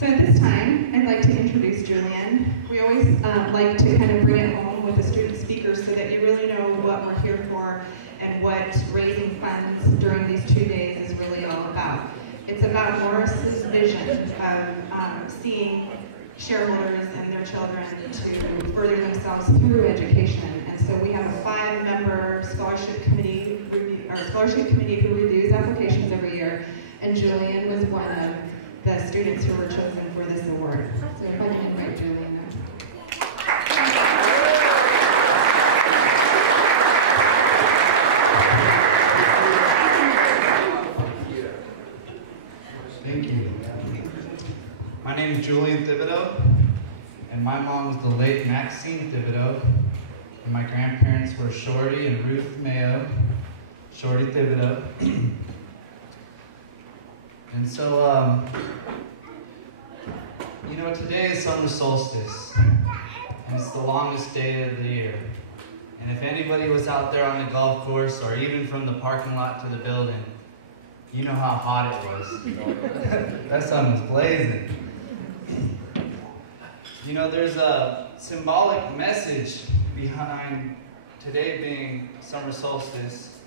So at this time, I'd like to introduce Julian. We always like to kind of bring it home with the student speakers so that you really know what we're here for and what raising funds during these 2 days is really all about. It's about Morris's vision of seeing shareholders and their children to further themselves through education. And so we have a 5-member scholarship committee who reviews applications every year, and Julian was one of the students who were chosen for this award. So if I can invite Julian now. Thank you. My name is Julian Thibideau, and my mom was the late Maxine Thibideau, and my grandparents were Shorty and Ruth Mayo, Shorty Thibideau. And so, you know, today is summer solstice, and it's the longest day of the year. And if anybody was out there on the golf course, or even from the parking lot to the building, you know how hot it was. That sun was blazing. You know, there's a symbolic message behind today being summer solstice.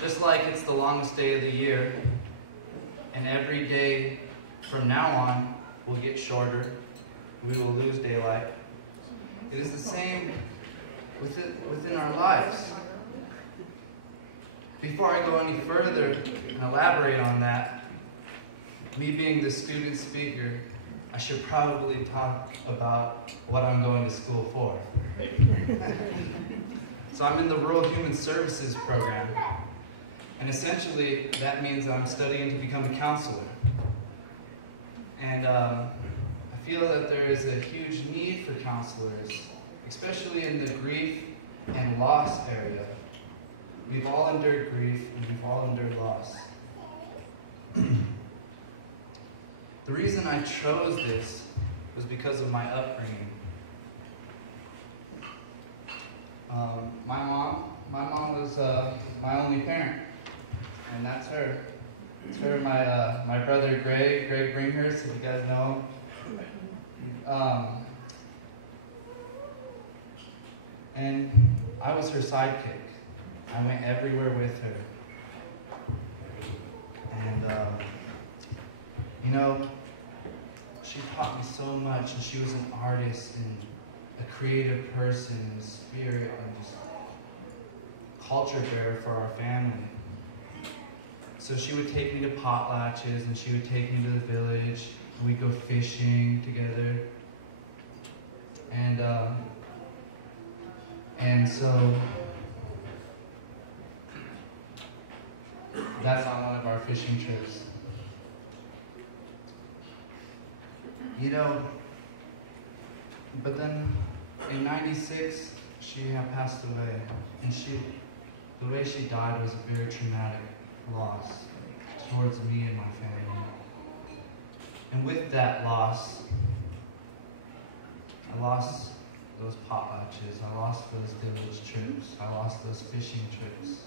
Just like it's the longest day of the year, and every day from now on will get shorter, we will lose daylight. It is the same within our lives. Before I go any further and elaborate on that, me being the student speaker, I should probably talk about what I'm going to school for. So I'm in the Rural Human Services program. And essentially, that means I'm studying to become a counselor. And I feel that there is a huge need for counselors, especially in the grief and loss area. We've all endured grief and we've all endured loss. The reason I chose this was because of my upbringing. My mom was my only parent. And that's her. It's her, my brother Greg Bringhurst, if you guys know him. And I was her sidekick. I went everywhere with her. And, you know, she taught me so much, and she was an artist and a creative person and a spirit and just culture bearer for our family. So she would take me to potlatches, and she would take me to the village, and we'd go fishing together. And so that's on one of our fishing trips. You know, but then in '96, she had passed away, and the way she died was a very traumatic loss towards me and my family. And with that loss, I lost those potlatches, I lost those village trips, I lost those fishing trips.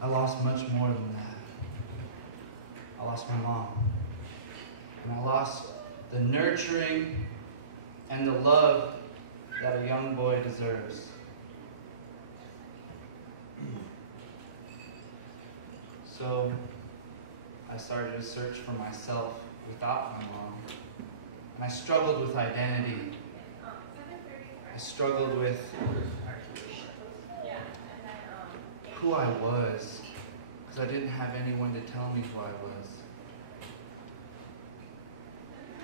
I lost much more than that. I lost my mom. And I lost the nurturing and the love that a young boy deserves. So I started a search for myself without my mom. And I struggled with identity. I struggled with who I was, because I didn't have anyone to tell me who I was.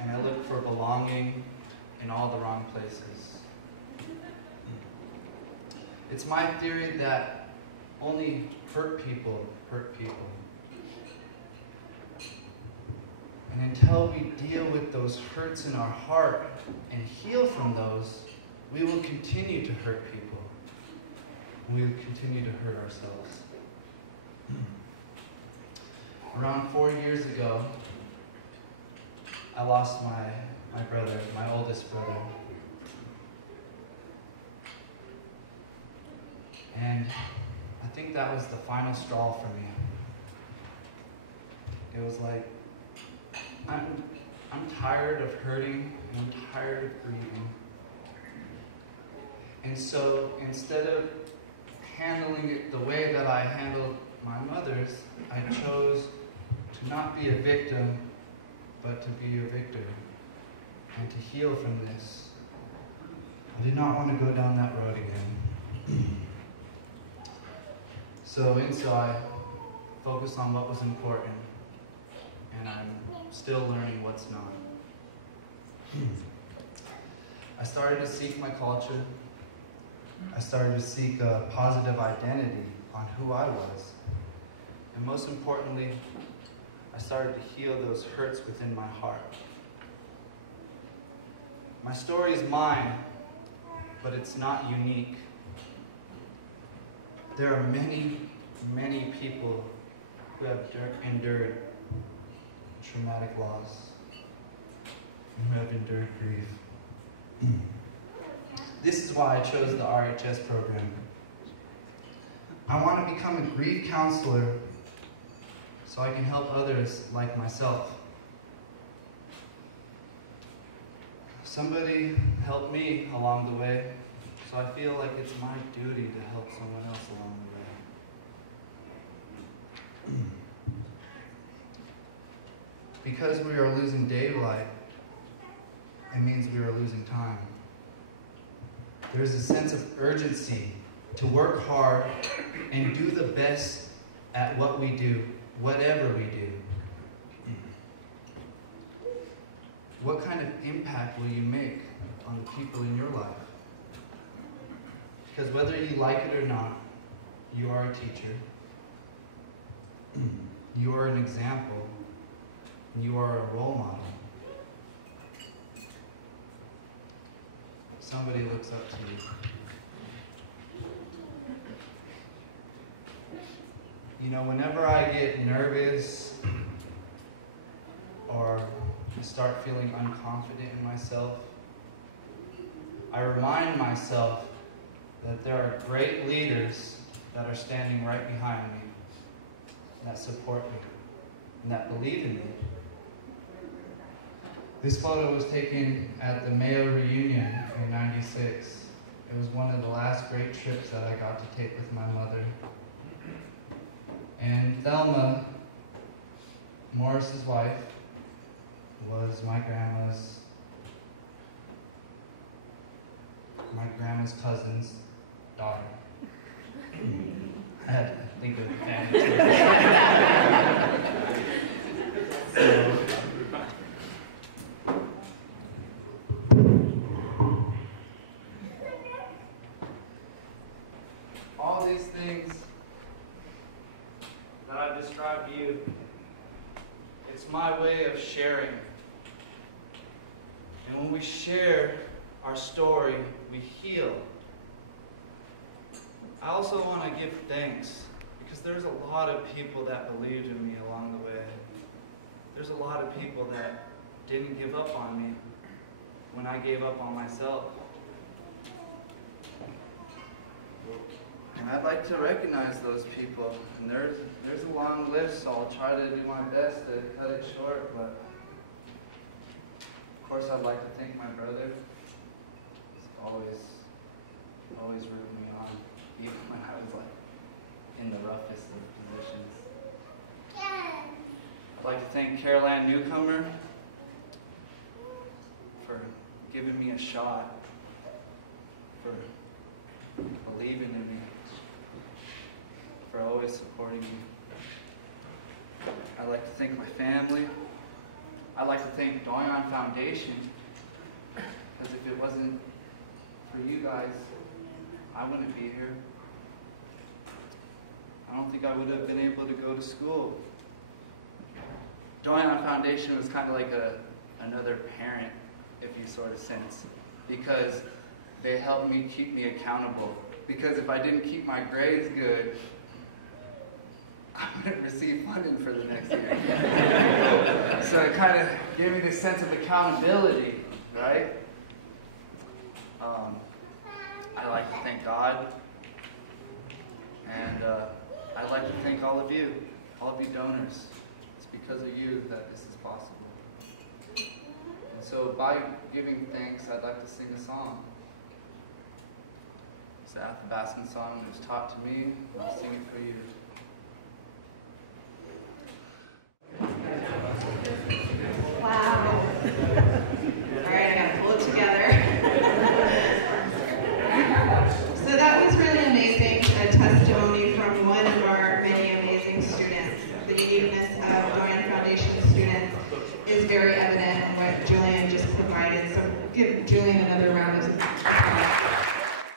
And I looked for belonging in all the wrong places. It's my theory that only hurt people hurt people. And until we deal with those hurts in our heart and heal from those, we will continue to hurt people. And we will continue to hurt ourselves. Around 4 years ago, I lost my brother, my oldest brother. And at think that was the final straw for me. It was like, I'm tired of hurting, and I'm tired of grieving. And so instead of handling it the way that I handled my mother's, I chose to not be a victim, but to be a victor, and to heal from this. I did not want to go down that road again. So inside, focused on what was important, and I'm still learning what's not. I started to seek my culture. I started to seek a positive identity on who I was. And most importantly, I started to heal those hurts within my heart. My story is mine, but it's not unique. There are many, many people who have endured traumatic loss and who have endured grief. This is why I chose the RHS program. I want to become a grief counselor so I can help others like myself. Somebody helped me along the way, so I feel like it's my duty to help someone else along the way. Because we are losing daylight, it means we are losing time. There's a sense of urgency to work hard and do the best at what we do, whatever we do. What kind of impact will you make on the people in your life? Because whether you like it or not, you are a teacher. You are an example. You are a role model. Somebody looks up to you. You know, whenever I get nervous or I start feeling unconfident in myself, I remind myself that there are great leaders that are standing right behind me, that support me, and that believe in me. This photo was taken at the Mayo reunion in '96. It was one of the last great trips that I got to take with my mother. And Thelma, Morris's wife, was my grandma's cousin's daughter. I had to think of the family. So, all these things that I've described to you, it's my way of sharing. And when we share our story, we heal. I also want to give thanks because there's a lot of people that believed in me along the way. There's a lot of people that didn't give up on me when I gave up on myself. And I'd like to recognize those people. And there's a long list, so I'll try to do my best to cut it short. But of course, I'd like to thank my brother. He's always rooting me on, even when I was like in the roughest of positions. I'd like to thank Carol Ann Newcomer for giving me a shot, for believing in me, for always supporting me. I'd like to thank my family. I'd like to thank Julian Foundation, because if it wasn't for you guys, I wouldn't be here. I don't think I would have been able to go to school. Julian Foundation was kind of like another parent, if you sort of sense, because they helped me keep me accountable. Because if I didn't keep my grades good, I wouldn't receive funding for the next year. So it kind of gave me this sense of accountability, right? I like to thank God And I'd like to thank all of you donors. It's because of you that this is possible. And so by giving thanks, I'd like to sing a song. It's the Athabascan song. It was taught to me, and I'll sing it for you.